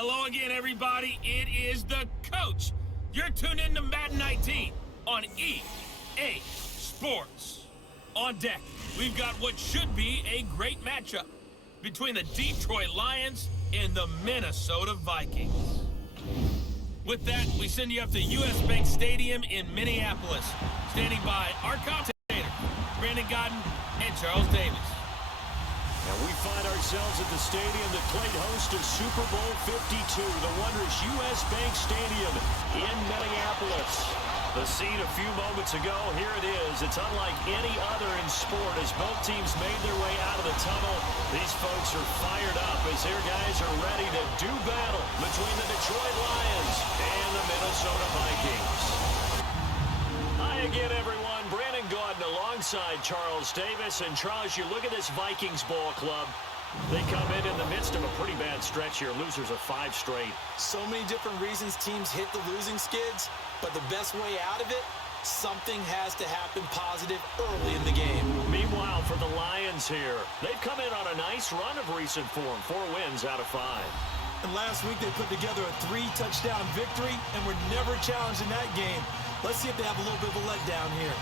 Hello again, everybody. It is the coach. You're tuned in to Madden 19 on EA Sports. On deck, we've got what should be a great matchup between the Detroit Lions and the Minnesota Vikings. With that, we send you up to US Bank Stadium in Minneapolis. Standing by our commentators, Brandon Godden and Charles Davis. And we find ourselves at the stadium that played host to Super Bowl 52, the wondrous US Bank Stadium in Minneapolis. The scene a few moments ago, here it is. It's unlike any other in sport as both teams made their way out of the tunnel. These folks are fired up as their guys are ready to do battle between the Detroit Lions and the Minnesota Vikings. Hi again, everyone. Brandon Godden alongside Charles Davis. And Charles, you look at this Vikings ball club. They come in the midst of a pretty bad stretch here. Losers of 5 straight. So many different reasons teams hit the losing skids, but the best way out of it, something has to happen positive early in the game. Meanwhile, for the Lions here, they've come in on a nice run of recent form. 4 wins out of 5. And last week they put together a 3-touchdown victory and were never challenged in that game. Let's see if they have a little bit of a letdown here.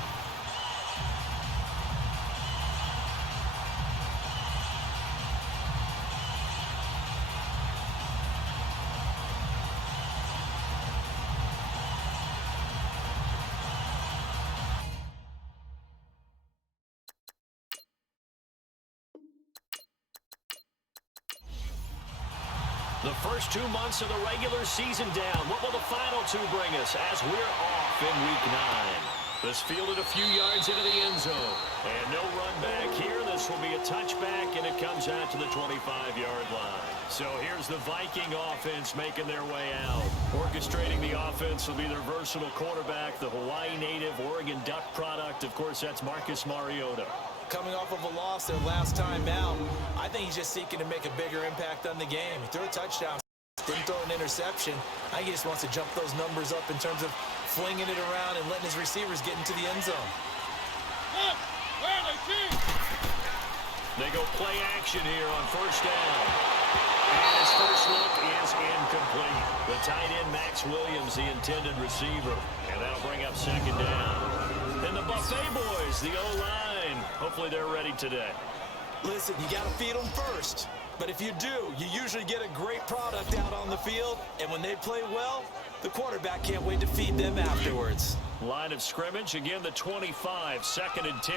The first 2 months of the regular season down. What will the final 2 bring us as we're off in Week 9? This fielded a few yards into the end zone. And no run back here. This will be a touchback, and it comes out to the 25-yard line. So here's the Viking offense making their way out. Orchestrating the offense will be their versatile quarterback, the Hawaii native, Oregon Duck product. Of course, that's Marcus Mariota. Coming off of a loss their last time out, I think he's just seeking to make a bigger impact on the game. He threw a touchdown, didn't throw an interception. I think he just wants to jump those numbers up in terms of flinging it around and letting his receivers get into the end zone. They go play action here on first down. And his first look is incomplete. The tight end, Max Williams, the intended receiver. And that'll bring up second down. And the Buffet boys, the O-line. Hopefully they're ready today. Listen, you got to feed them first. But if you do, you usually get a great product out on the field. And when they play well, the quarterback can't wait to feed them afterwards. Line of scrimmage, again the 25, 2nd and 10.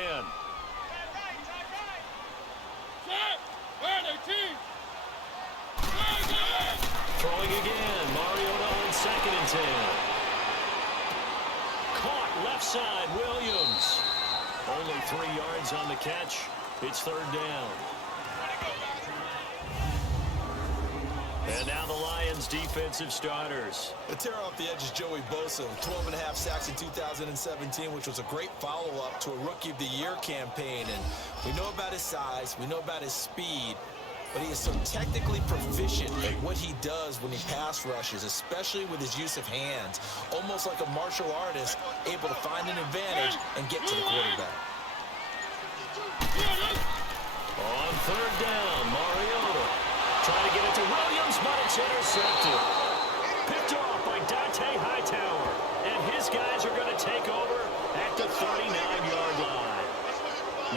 Throwing again, Mariota on 2nd and 10. Caught left side, Williams. Only 3 yards on the catch. It's 3rd down. And now the Lions defensive starters. The tear off the edge is Joey Bosa, 12.5 sacks in 2017, which was a great follow-up to a Rookie of the Year campaign. And we know about his size, we know about his speed, but he is so technically proficient at what he does when he pass rushes, especially with his use of hands. Almost like a martial artist, able to find an advantage and get to the quarterback. On 3rd down, Mariota trying to get it to Williams, but it's intercepted. Picked off by Dante Hightower. And his guys are going to take over at the 39-yard line.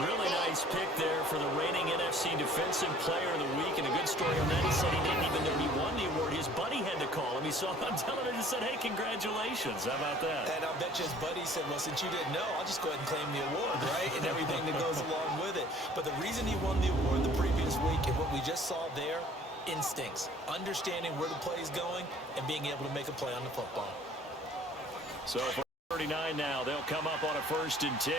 Really nice pick there for the reigning NFC Defensive Player of the Week. And a good story on that. He said he didn't even know he won the award. His buddy had to call him. He saw him on television and said, hey, congratulations. How about that? And I'll bet you his buddy said, well, since you didn't know, I'll just go ahead and claim the award, right? And everything that goes along with it. But the reason he won the award the previous week and what we just saw there, instincts, understanding where the play is going and being able to make a play on the football. So for 39 now, they'll come up on a 1st and 10.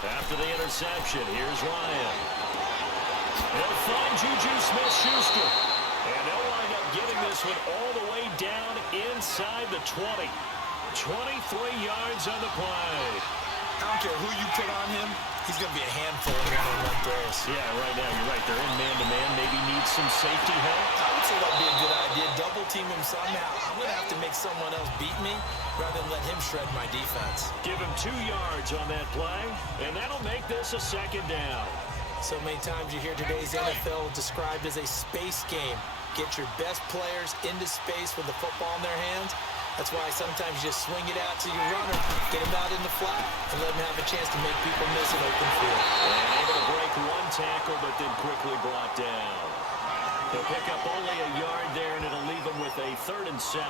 After the interception, here's Ryan. They'll find Juju Smith-Schuster. And they'll wind up getting this one all the way down inside the 20. 23 yards on the play. I don't care who you put on him, he's going to be a handful of one-on-one throws. Yeah, right now you're right. They're in man-to-man. Maybe need some safety help. I would say that would be a good idea. Double team him somehow. I'm going to have to make someone else beat me rather than let him shred my defense. Give him 2 yards on that play, and that'll make this a 2nd down. So many times you hear today's NFL described as a space game. Get your best players into space with the football in their hands. That's why sometimes you just swing it out to your runner, get him out in the flat, and let him have a chance to make people miss an open field. And able to break one tackle, but then quickly brought down. He'll pick up only a yard there, and it'll leave him with a 3rd and 7.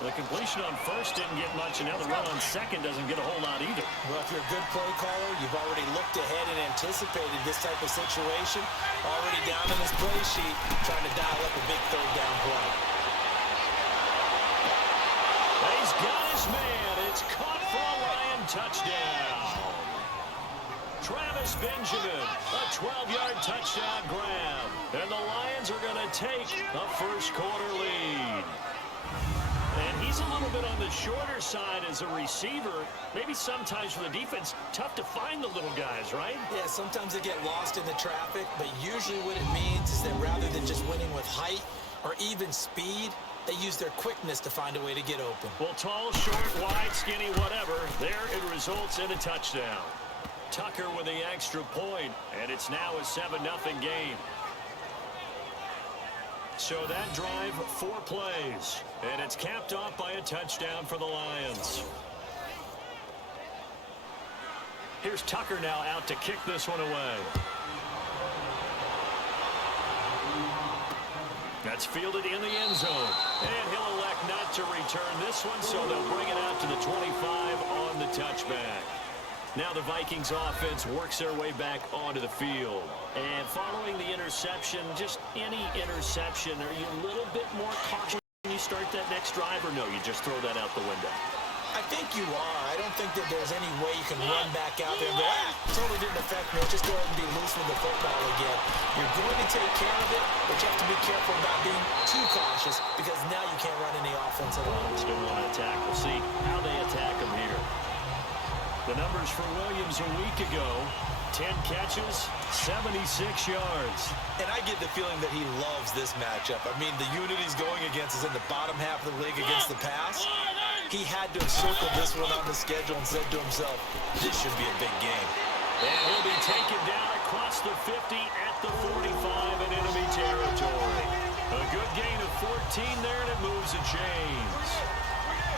The completion on first didn't get much, and now the run on second doesn't get a whole lot either. Well, if you're a good play caller, you've already looked ahead and anticipated this type of situation. Already down in his play sheet, trying to dial up a big 3rd down play. He's got his man. It's caught for a Lion touchdown. Travis Benjamin, a 12-yard touchdown grab. And the Lions are going to take a first-quarter lead. And he's a little bit on the shorter side as a receiver. Maybe sometimes for the defense, tough to find the little guys, right? Yeah, sometimes they get lost in the traffic, but usually what it means is that rather than just winning with height or even speed, they use their quickness to find a way to get open. Well, tall, short, wide, skinny, whatever, there it results in a touchdown. Tucker with the extra point, and it's now a 7-0 game. So that drive, 4 plays, and it's capped off by a touchdown for the Lions. Here's Tucker now out to kick this one away. That's fielded in the end zone, and he'll elect not to return this one, so they'll bring it out to the 25 on the touchback. Now the Vikings offense works their way back onto the field. And following the interception, just any interception, are you a little bit more cautious when you start that next drive, or no, you just throw that out the window? I think you are. I don't think that there's any way you can run back out there and go, totally didn't affect me. Just go ahead and be loose with the football again. You're going to take care of it, but you have to be careful about being too cautious because now you can't run any offense at all. Still want to attack. We'll see how they attack him here. The numbers for Williams a week ago, 10 catches, 76 yards. And I get the feeling that he loves this matchup. I mean, the unit he's going against is in the bottom half of the league against the pass. He had to have circled this one on the schedule and said to himself, this should be a big game. And he'll be taken down across the 50 at the 45 in enemy territory. A good gain of 14 there, and it moves the chains.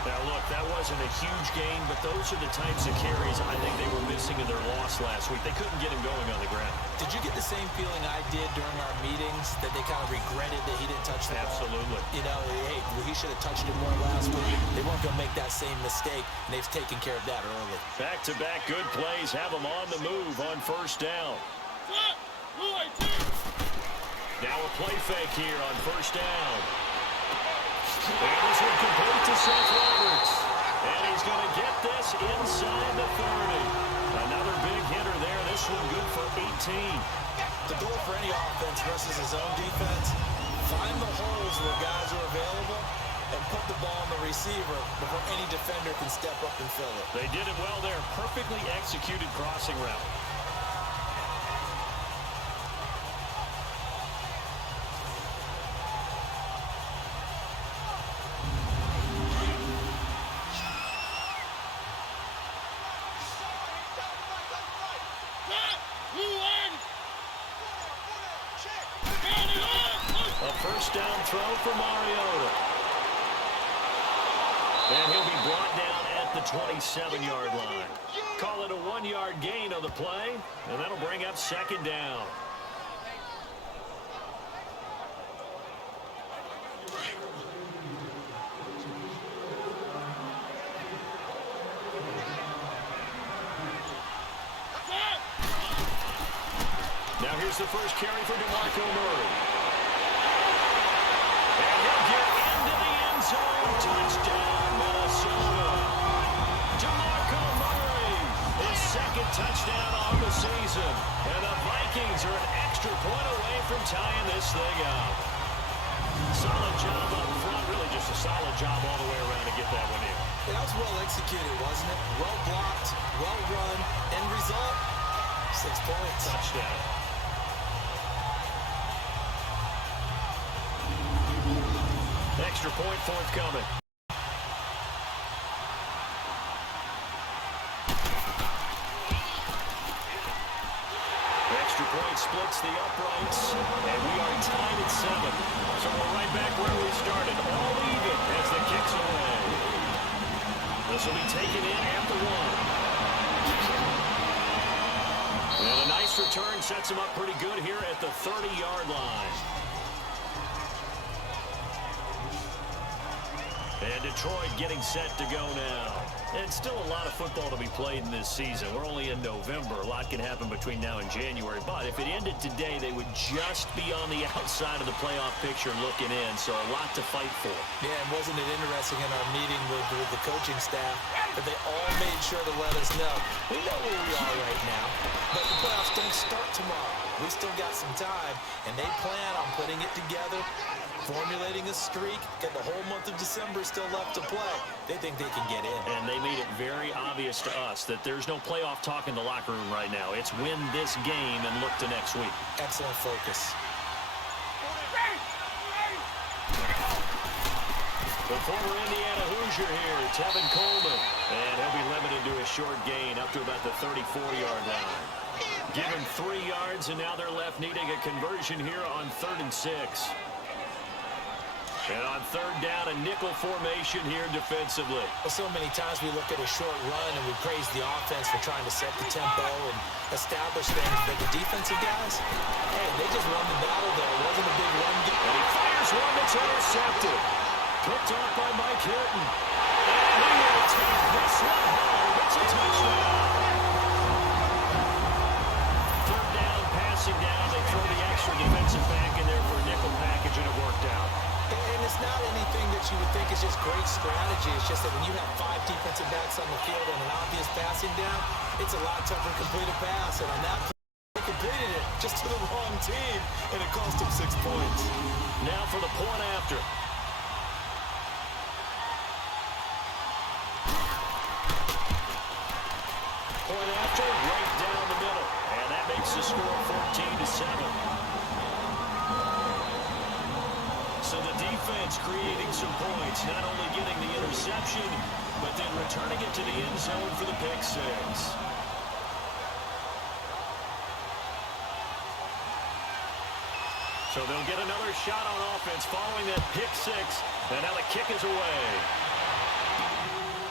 Now, look, that wasn't a huge gain, but those are the types of carries I think they were missing in their loss last week. They couldn't get him going on the ground. Did you get the same feeling I did during our meetings, that they kind of regretted that he didn't touch the ball? Absolutely. You know, hey, he should have touched it more last week. They weren't going to make that same mistake, and they've taken care of that early. Back-to-back good plays have them on the move on first down. Now a play fake here on first down. And this one complete to Seth Roberts. And he's going to get this inside the 30. Another big hitter there. This one good for 18. The goal for any offense versus his own defense, find the holes where guys are available and put the ball on the receiver before any defender can step up and fill it. They did it well there. Perfectly executed crossing route. First down throw for Mariota. And he'll be brought down at the 27-yard line. Call it a 1-yard gain on the play, and that'll bring up second down. Now here's the first carry for DeMarco Murray. Touchdown, Minnesota. DeMarco Murray, his second touchdown on the season. And the Vikings are an extra point away from tying this thing up. Solid job up front, really just a solid job all the way around to get that one in. Yeah, that was well executed, wasn't it? Well blocked, well run, end result, 6 points. Touchdown. Extra point forthcoming. splits the uprights, and we are tied at 7. So we're right back where we started, all even as the kick's away. This will be taken in at the 1. And a nice return sets him up pretty good here at the 30-yard line. And Detroit getting set to go now. And still a lot of football to be played in this season. We're only in November. A lot can happen between now and January. But if it ended today, they would just be on the outside of the playoff picture looking in. So a lot to fight for. Yeah, and wasn't it interesting in our meeting with the coaching staff that they all made sure to let us know. We know where we are right now, but the playoffs don't start tomorrow. We still got some time, and they plan on putting it together, formulating a streak, get the whole month of December still left to play. They think they can get in. And they made it very obvious to us that there's no playoff talk in the locker room right now. It's win this game and look to next week. Excellent focus. The former Indiana Hoosier here, Tevin Coleman. And he'll be limited to a short gain up to about the 34-yard line. Given 3 yards, and now they're left needing a conversion here on 3rd and 6. And on 3rd down, a nickel formation here defensively. Well, so many times we look at a short run and we praise the offense for trying to set the tempo and establish things. But the defensive guys, hey, they just won the battle there. It wasn't a big run game. And he fires one that's intercepted. Picked off by Mike Hilton. And he will take this one home. It's a touchdown. 3rd down, passing down. They throw the extra defensive back in there for a nickel package, and it worked out. And it's not anything that you would think is just great strategy. It's just that when you have 5 defensive backs on the field and an obvious passing down, it's a lot tougher to complete a pass. And on that play, they completed it just to the wrong team, and it cost them 6 points. Now for the point after. Point after, right down the middle. And that makes the score 14-7. So the defense creating some points, not only getting the interception, but then returning it to the end zone for the pick 6. So they'll get another shot on offense following that pick 6, and now the kick is away.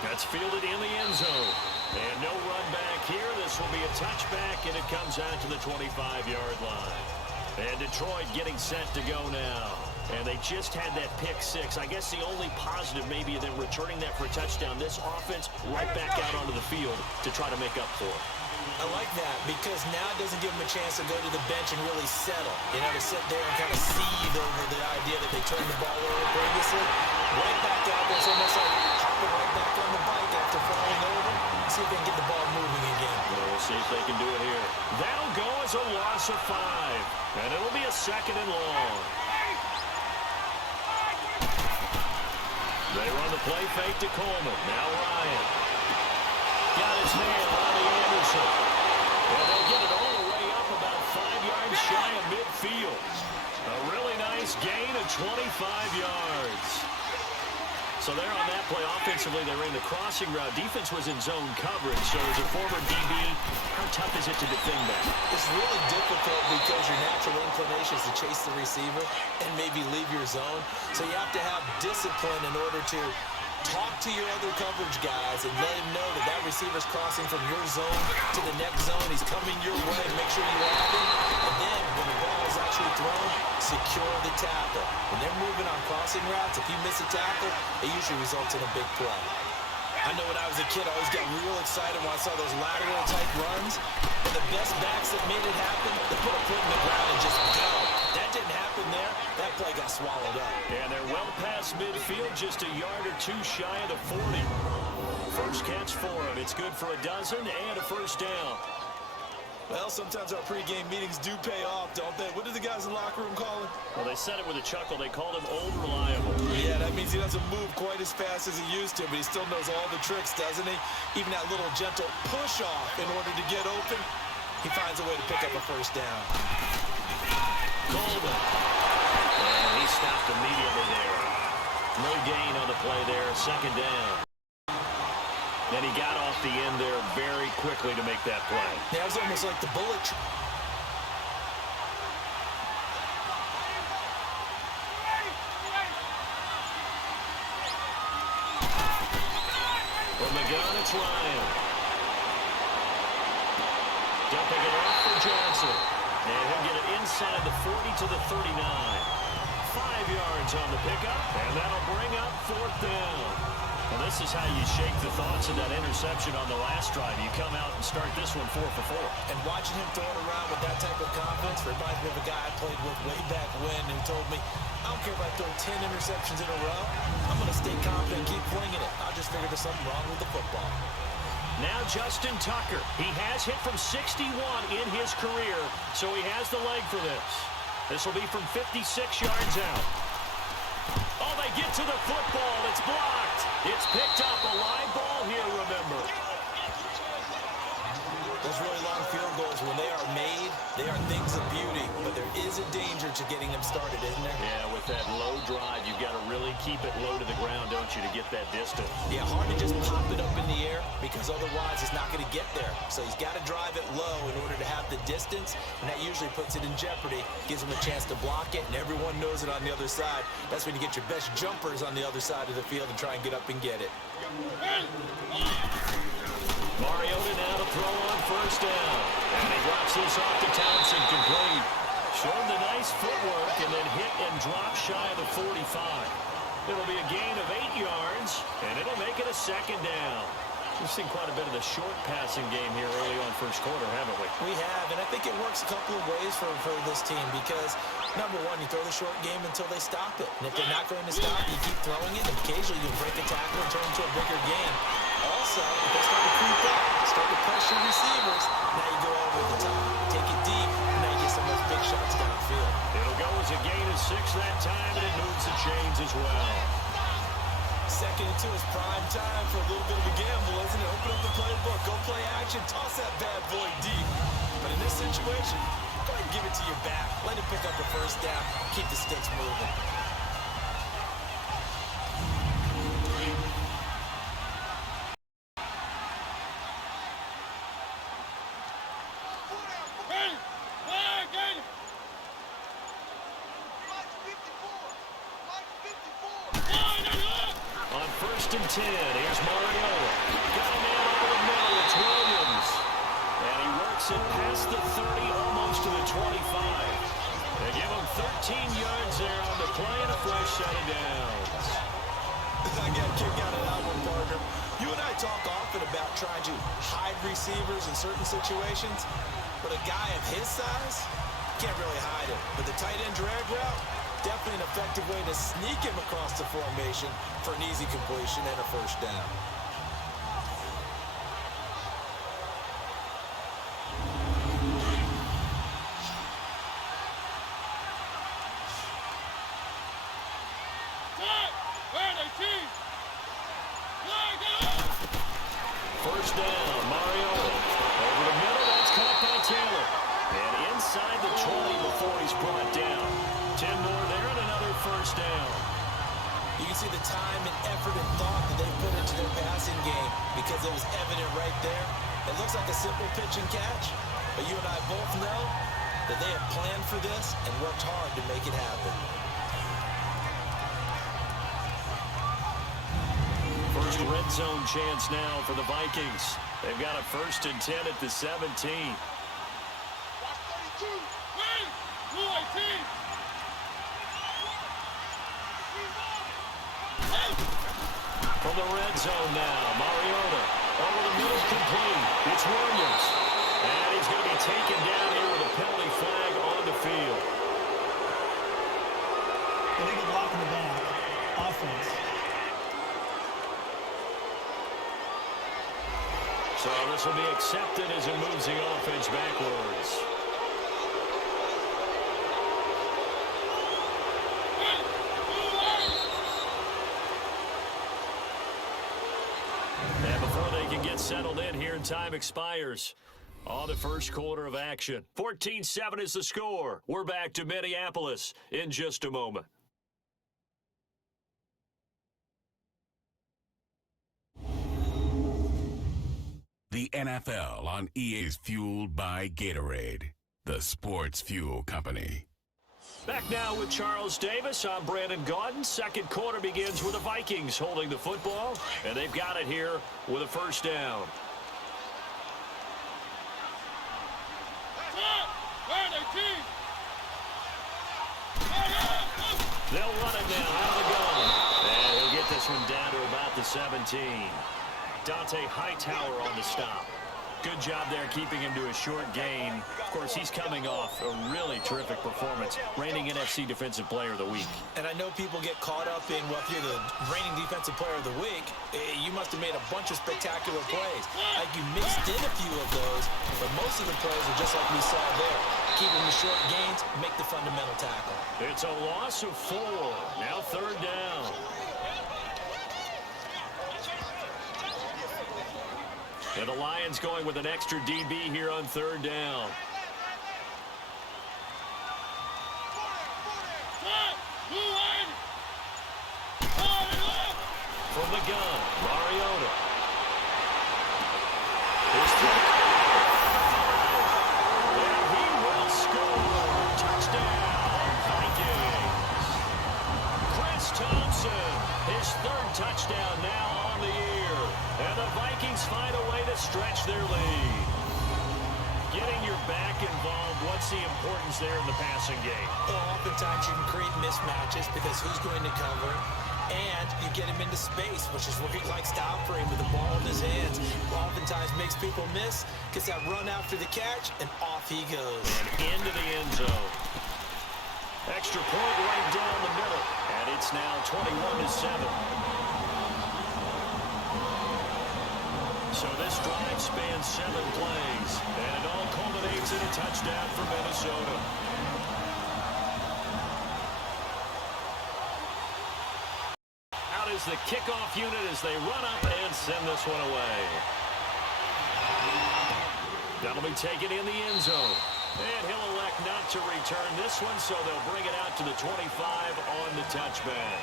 That's fielded in the end zone. And no run back here. This will be a touchback, and it comes out to the 25-yard line. And Detroit getting set to go now. And they just had that pick 6. I guess the only positive maybe of them returning that for a touchdown. This offense right back out onto the field to try to make up for it. I like that because now it doesn't give them a chance to go to the bench and really settle. You know, to sit there and kind of seethe over the idea that they turned the ball over previously. Right back out there. It's almost like hopping right back on the bike after falling over. See if they can get the ball moving again. We'll see if they can do it here. That'll go as a loss of 5. And it'll be a 2nd and long. They run the play fake to Coleman. Now Ryan. Got his hand on the Anderson. And they'll get it all the way up about 5 yards shy of midfield. A really nice gain of 25 yards. So they're on that play. Offensively, they ran the crossing route. Defense was in zone coverage. So as a former DB, how tough is it to defend that? It's really difficult because your natural inclination is to chase the receiver and maybe leave your zone. So you have to have discipline in order to talk to your other coverage guys and let him know that that receiver's crossing from your zone to the next zone. He's coming your way. Make sure you have him. And then when the ball is actually thrown, secure the tackle. When they're moving on crossing routes, if you miss a tackle, it usually results in a big play. I know when I was a kid, I always got real excited when I saw those lateral type runs. And the best backs that made it happen, they put a foot in the ground and just go. That didn't happen there. That play got swallowed up. And they're well past midfield, just a yard or two shy of the 40. First catch for him. It's good for a dozen and a first down. Well, sometimes our pregame meetings do pay off, don't they? What did the guys in the locker room call him? Well, they said it with a chuckle. They called him old reliable. Yeah, that means he doesn't move quite as fast as he used to, but he still knows all the tricks, doesn't he? Even that little gentle push-off in order to get open, he finds a way to pick up a first down. Coleman. And he stopped immediately there. No gain on the play there. 2nd down. And he got off the end there very quickly to make that play. Yeah, it was almost like the bullet. it's Ryan. Dumping it off for Johnson. And he'll get it inside the 40 to the 39. 5 yards on the pickup, and that'll bring up 4th down. Well, this is how you shake the thoughts of that interception on the last drive. You come out and start this one 4 for 4. And watching him throw it around with that type of confidence reminds me of a guy I played with way back when who told me, I don't care if I throw 10 interceptions in a row. I'm going to stay confident and keep flinging it. I just figured there's something wrong with the football. Now Justin Tucker. He has hit from 61 in his career, so he has the leg for this. This will be from 56 yards out. Oh, they get to the football. It's blocked. It's picked up. A live ball here, remember. Those really long field goals, when they are made, they are things of beauty. But there is a danger to getting them started, isn't there? Yeah, with that low drive, you've got to really keep it low to the ground, don't you, to get that distance. Yeah, hard to just pop it up in the air because otherwise it's not going to get there. So he's got to drive it low in order to have the distance, and that usually puts it in jeopardy, gives him a chance to block it, and everyone knows it on the other side. That's when you get your best jumpers on the other side of the field and try and get up and get it. Mariota now to throw on 1st down. And he drops this off to Townsend, complete. Showed the nice footwork and then hit and drop shy of the 45. It'll be a gain of 8 yards, and it'll make it a 2nd down. We've seen quite a bit of the short passing game here early on 1st quarter, haven't we? We have, and I think it works a couple of ways for this team because, number one, you throw the short game until they stop it. And if they're not going to stop, you keep throwing it, and occasionally you'll break a tackle and turn into a bigger game. Also, if they start to creep up, start to pressure receivers, now you go over the top, take it deep, and now you get some of those big shots downfield. It'll go as a gain of 6 that time, and it moves the chains as well. 2nd and 2 is prime time for a little bit of a gamble, isn't it? Open up the playbook, go play action, toss that bad boy deep. But in this situation, go ahead and give it to your back. Let it pick up the 1st down, keep the sticks moving. On 1st and 10, here's Mariota. Got a man over the middle. It's Williams. And he works it past the 30, almost to the 25. They give him 13 yards there on the play and a fresh set of downs. I got a kick out of that one, partner. You and I talk often about trying to hide receivers in certain situations, but a guy of his size can't really hide it. But the tight end drag route, definitely an effective way to sneak him across the formation for an easy completion and a 1st down. First down, Mariota. Over the middle, that's caught by Taylor. And inside the 20 before he's brought down. 10 more there and another 1st down. You can see the time and effort and thought that they put into their passing game because it was evident right there. It looks like a simple pitch and catch, but you and I both know that they have planned for this and worked hard to make it happen. First red zone chance now for the Vikings. They've got a 1st and 10 at the 17. From the red zone now, Mariota over the middle, complete. It's Williams. And he's going to be taken down here with a penalty flag on the field. Illegal block in the back. Offense. So this will be accepted as it moves the offense backwards. And before they can get settled in here, time expires on the 1st quarter of action. 14-7 is the score. We're back to Minneapolis in just a moment. The NFL on EA is fueled by Gatorade, the sports fuel company. Back now with Charles Davis. I'm Brandon Gaudin. Second quarter begins with the Vikings holding the football, and they've got it here with a first down. They'll run it now out of the gun. And he'll get this one down to about the 17. Dante Hightower on the stop. Good job there keeping him to a short gain. Of course, he's coming off a really terrific performance. Reigning NFC Defensive Player of the Week. And I know people get caught up in, well, if you're the reigning Defensive Player of the Week, you must have made a bunch of spectacular plays. Like you mixed in a few of those, but most of the plays are just like we saw there. Keeping the short gains, make the fundamental tackle. It's a loss of 4. Now third down. And the Lions going with an extra DB here on third down. From the gun, Mariota. Here's three. And he will score. Touchdown, Vikings. Chris Thompson, his third touchdown now on the year. And the Vikings find a way to stretch their lead. Getting your back involved, what's the importance there in the passing game? Well, oftentimes you can create mismatches because who's going to cover, and you get him into space, which is what he likes to operate with the ball in his hands. Oftentimes makes people miss, gets that run after the catch, and off he goes. And into the end zone. Extra point right down the middle, and it's now 21-7. So this drive spans 7 plays, and it all culminates in a touchdown for Minnesota. Out is the kickoff unit as they run up and send this one away. That'll be taken in the end zone. And he'll elect not to return this one, so they'll bring it out to the 25 on the touchback.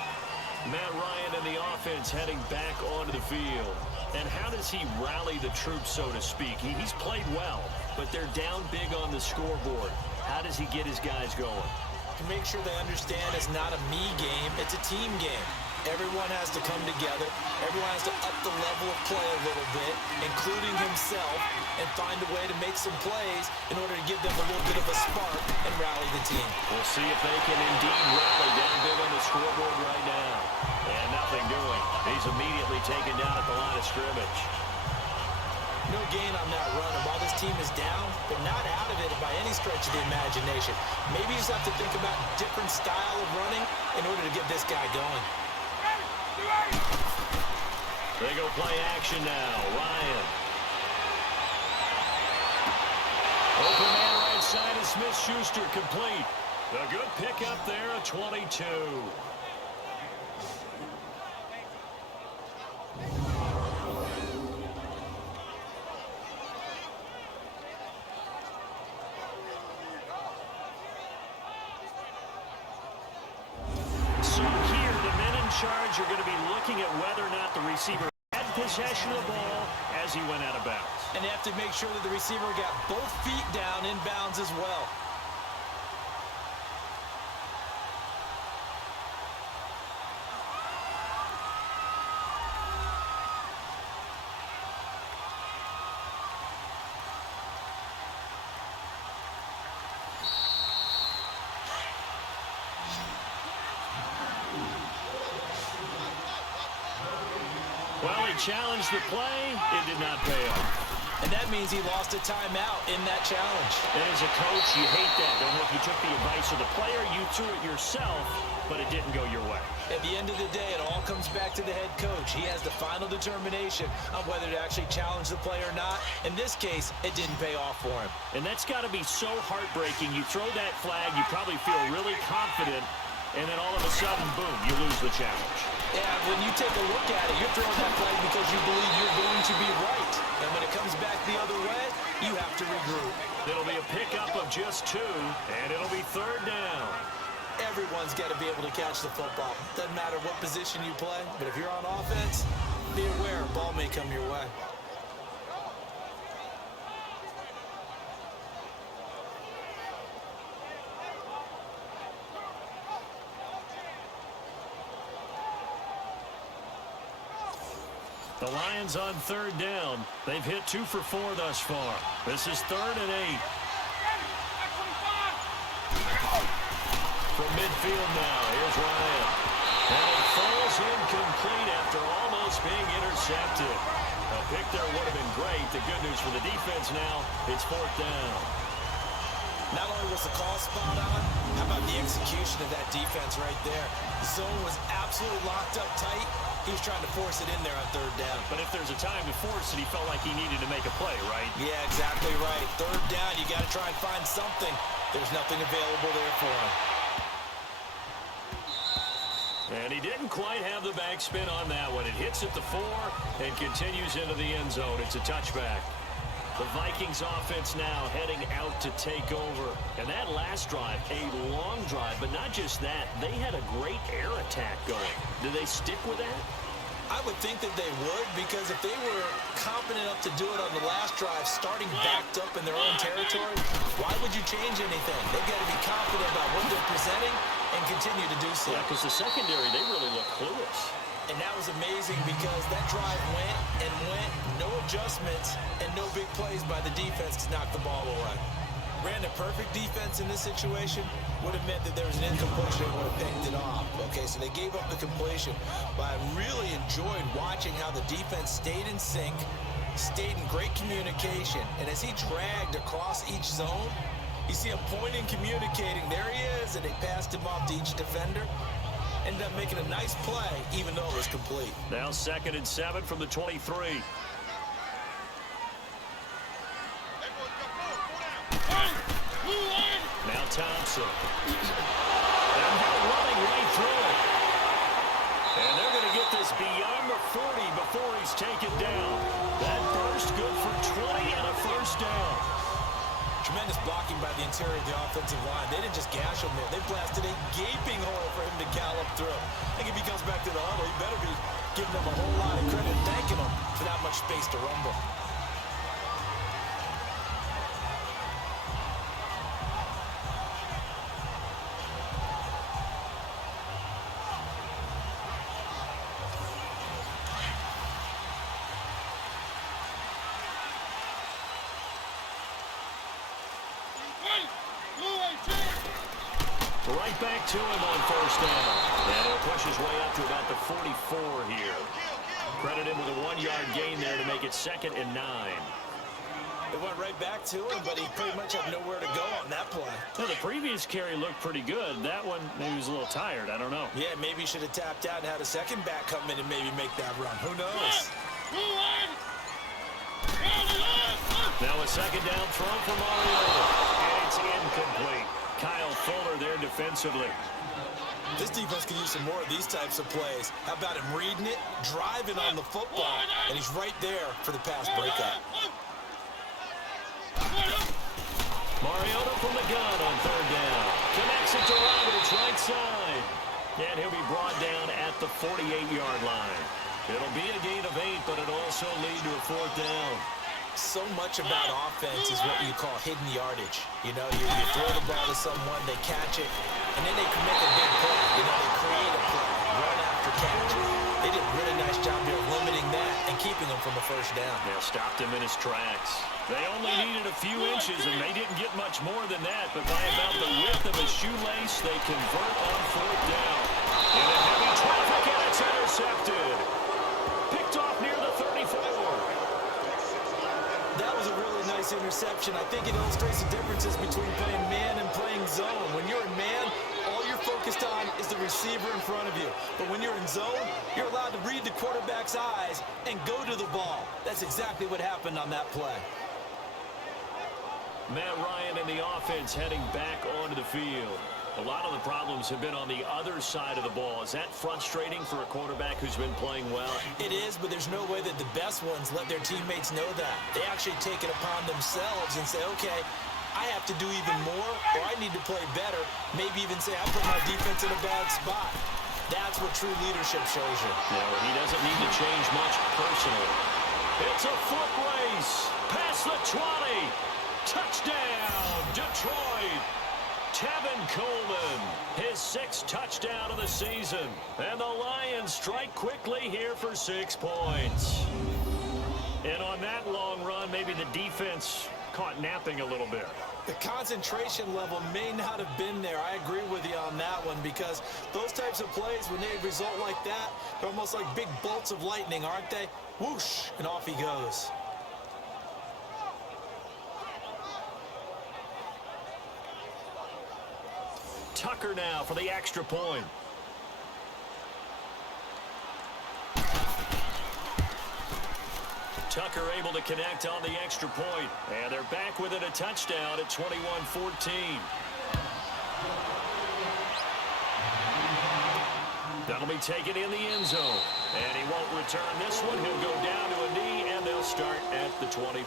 Matt Ryan and the offense heading back onto the field. And how does he rally the troops, so to speak? He's played well, but they're down big on the scoreboard. How does he get his guys going? To make sure they understand it's not a me game, it's a team game. Everyone has to come together. Everyone has to up the level of play a little bit, including himself, and find a way to make some plays in order to give them a little bit of a spark and rally the team. We'll see if they can indeed rally down big on the scoreboard right now. And nothing doing. He's immediately taken down at the line of scrimmage. No gain on that run, and while this team is down, they're not out of it by any stretch of the imagination. Maybe you just have to think about a different style of running in order to get this guy going. They go play action now. Ryan. Open man right side is Smith-Schuster, complete. A good pickup there, a 22. So here, the men in charge are going to be looking at whether or not the receiver had possession of the ball as he went out of bounds. And they have to make sure that the receiver got both feet down in bounds as well. Well, he challenged the play. It did not pay off. And that means he lost a timeout in that challenge. And as a coach, you hate that. Don't know if you took the advice of the player, you threw it yourself, but it didn't go your way. At the end of the day, it all comes back to the head coach. He has the final determination on whether to actually challenge the play or not. In this case, it didn't pay off for him. And that's got to be so heartbreaking. You throw that flag, you probably feel really confident, and then all of a sudden, boom, you lose the challenge. Yeah, when you take a look at it, you're throwing that flag because you believe you're going to be right. And when it comes back the other way, you have to regroup. It'll be a pickup of just 2, and it'll be third down. Everyone's got to be able to catch the football. Doesn't matter what position you play, but if you're on offense, be aware a ball may come your way. The Lions on third down. They've hit 2 for 4 thus far. This is 3rd and 8. From midfield now, here's Ryan. And it falls incomplete after almost being intercepted. A pick there would have been great. The good news for the defense now, it's 4th down. Not only was the call spot on, how about the execution of that defense right there? The zone was absolutely locked up tight. He was trying to force it in there on 3rd down. But if there's a time to force it, he felt like he needed to make a play, right? Yeah, exactly right. 3rd down, you got to try and find something. There's nothing available there for him. And he didn't quite have the backspin on that one. It hits at the 4 and continues into the end zone. It's a touchback. The Vikings offense now heading out to take over. And that last drive, a long drive, but not just that. They had a great air attack going. Do they stick with that? I would think that they would, because if they were confident enough to do it on the last drive, starting backed up in their own territory, why would you change anything? They've got to be confident about what they're presenting and continue to do so. Yeah, because the secondary, they really look clueless. And that was amazing because that drive went and went, no adjustments, and no big plays by the defense to knock the ball away. Ran a perfect defense in this situation would have meant that there was an incompletion and would have picked it off. Okay, so they gave up the completion, but I really enjoyed watching how the defense stayed in sync, stayed in great communication, and as he dragged across each zone, you see him pointing, communicating. There he is, and they passed him off to each defender. Ended up making a nice play, even though it was complete. Now 2nd and 7 from the 23. Now Thompson. And they're running right through it. And they're going to get this beyond the 40 before he's taken down. That burst good for 20 and a 1st down. Tremendous blocking by the interior of the offensive line. They didn't just gash him there. They blasted a gaping hole for him to gallop through. I think if he comes back to the huddle, he better be giving them a whole lot of credit and thanking them for that much space to rumble. Right back to him on 1st down. And he'll push his way up to about the 44 here. Credit him with a 1-yard gain there to make it 2nd and 9. They went right back to him, but he pretty much had nowhere to go on that play. Now, the previous carry looked pretty good. That one, maybe he was a little tired. I don't know. Yeah, maybe he should have tapped out and had a second back come in and maybe make that run. Who knows? Now a 2nd down throw for Mariota. And it's incomplete. Kyle Fuller there defensively. This defense can use some more of these types of plays. How about him reading it, driving on the football, and he's right there for the pass breakup. Mariota from the gun on 3rd down. Connects it to Roberts right side. And he'll be brought down at the 48-yard line. It'll be a gain of 8, but it'll also lead to a 4th down. So much about offense is what you call hidden yardage. You know, you throw the ball to someone, they catch it, and then they can make a big play. You know, they create a play, run after catch. They did a really nice job there limiting that and keeping him from a 1st down. They stopped him in his tracks. They only needed a few inches, and they didn't get much more than that, but by about the width of a shoelace, they convert on 4th down. In a heavy traffic, and it's intercepted. Picked off near the 34. That was a really nice interception. I think it illustrates the differences between playing man and playing zone. When you're in man, all you're focused on is the receiver in front of you. But when you're in zone, you're allowed to read the quarterback's eyes and go to the ball. That's exactly what happened on that play. Matt Ryan and the offense heading back onto the field. A lot of the problems have been on the other side of the ball. Is that frustrating for a quarterback who's been playing well? It is, but there's no way that the best ones let their teammates know that. They actually take it upon themselves and say, okay, I have to do even more, or I need to play better. Maybe even say, I put my defense in a bad spot. That's what true leadership shows you. Yeah, he doesn't need to change much personally. It's a foot race. Past the 20. Touchdown, Detroit. Tevin Coleman, his 6th touchdown of the season. And the Lions strike quickly here for 6 points. And on that long run, maybe the defense caught napping a little bit. The concentration level may not have been there. I agree with you on that one, because those types of plays, when they result like that, they're almost like big bolts of lightning, aren't they? Whoosh, and off he goes. Tucker now for the extra point. Tucker able to connect on the extra point. And they're back within a touchdown at 21-14. That'll be taken in the end zone. And he won't return this one. He'll go down to a knee, and they'll start at the 25.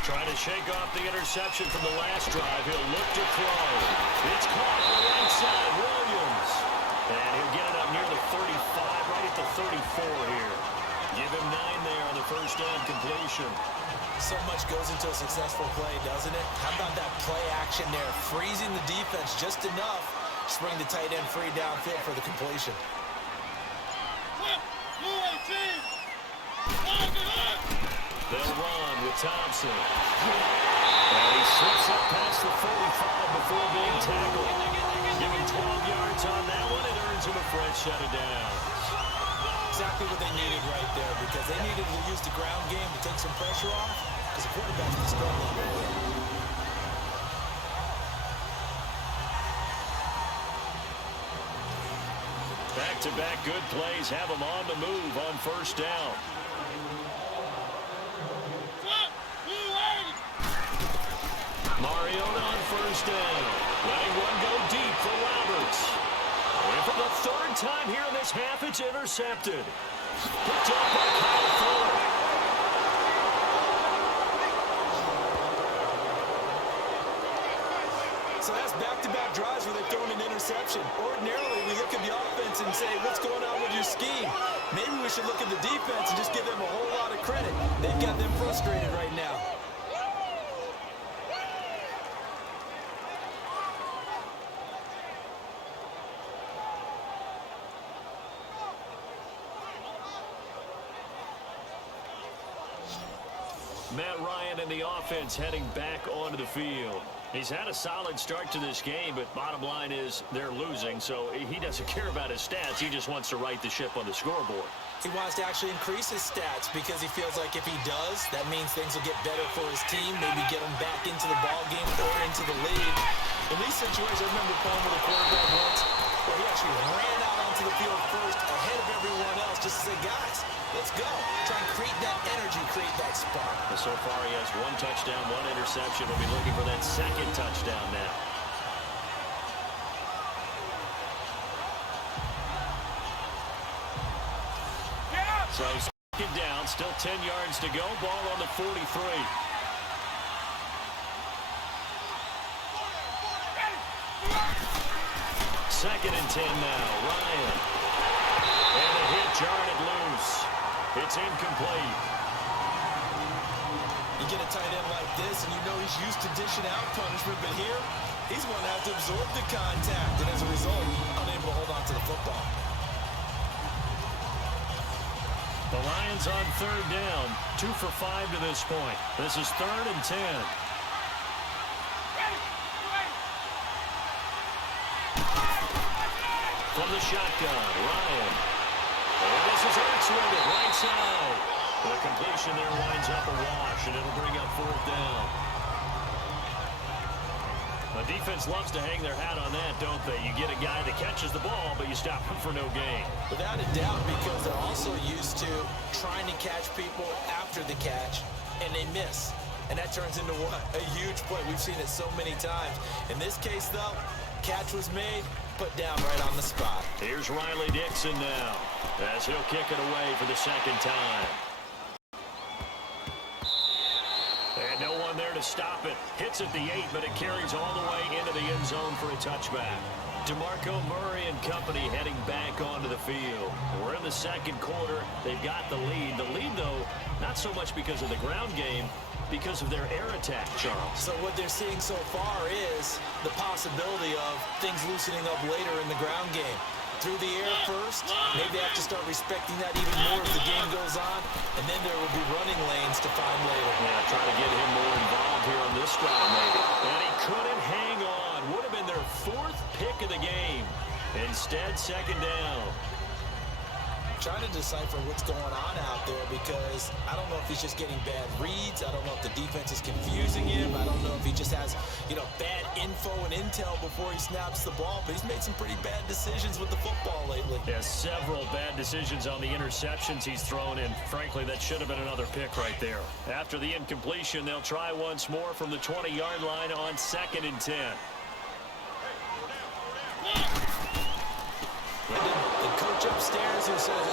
Trying to shake off the interception from the last drive. He'll look to throw. It's caught on the right side. Williams. And he'll get it up near the 35, right at the 34 here. Give him 9 there on the first down completion. So much goes into a successful play, doesn't it? How about that play action there? Freezing the defense just enough to bring the tight end free downfield for the completion. They'll run with Thompson. And he slips up past the 45 before being tackled. Give him 12 yards on that one. It earns him a fresh set of downs. Exactly what they needed right there, because they needed to use the ground game to take some pressure off, because the quarterback was struggling right there. Back-to-back good plays have him on the move on first down. Mariota on first down. Letting one go deep for Roberts. And for the 3rd time here in this half, it's intercepted. Picked up by Kyle Fuller. So that's back-to-back drives where they're throwing an interception. Ordinarily, we look at the offense and say, what's going on with your scheme? Maybe we should look at the defense and just give them a whole lot of credit. They've got them frustrated right now. Matt Ryan and the offense heading back onto the field. He's had a solid start to this game, but bottom line is they're losing, so he doesn't care about his stats. He just wants to right the ship on the scoreboard. He wants to actually increase his stats, because he feels like if he does, that means things will get better for his team, maybe get him back into the ball game or into the lead. In these situations, I remember playing with a quarterback once where he actually ran out onto the field first ahead of everyone else just to say, guys, let's go. Try and create that energy, create that spark. So far, he has 1 touchdown, 1 interception. He'll be looking for that 2nd touchdown now. So 2nd down, still 10 yards to go. Ball on the 43. 2nd and 10 now. Ryan. And the hit jarred it loose. It's incomplete. You get a tight end like this, and you know he's used to dishing out punishment, but here, he's going to have to absorb the contact, and as a result, unable to hold on to the football. The Lions on 3rd down, 2 for 5 to this point. This is 3rd and 10. From the shotgun, Ryan. And this is Ertz with it, right side. The completion there winds up a wash, and it'll bring up 4th down. The defense loves to hang their hat on that, don't they? You get a guy that catches the ball, but you stop him for no gain. Without a doubt, because they're also used to trying to catch people after the catch, and they miss. And that turns into what? A huge play. We've seen it so many times. In this case, though, catch was made, put down right on the spot. Here's Riley Dixon now, as he'll kick it away for the 2nd time. to stop it. Hits at the 8, but it carries all the way into the end zone for a touchback. DeMarco Murray and company heading back onto the field. We're in the second quarter. They've got the lead. The lead, though, not so much because of the ground game, because of their air attack, Charles. So what they're seeing so far is the possibility of things loosening up later in the ground game. Through the air first, maybe they have to start respecting that even more as the game goes on, and then there will be running lanes to find later. Yeah, try to get him more involved here on this drive, maybe. And he couldn't hang on. Would have been their 4th pick of the game. Instead, second down. Trying to decipher what's going on out there because I don't know if he's just getting bad reads. I don't know if the defense is confusing him. I don't know if he just has, bad info and intel before he snaps the ball. But he's made some pretty bad decisions with the football lately. Yeah, several bad decisions on the interceptions he's thrown in. Frankly, that should have been another pick right there. After the incompletion, they'll try once more from the 20-yard line on 2nd and 10. The coach upstairs who says,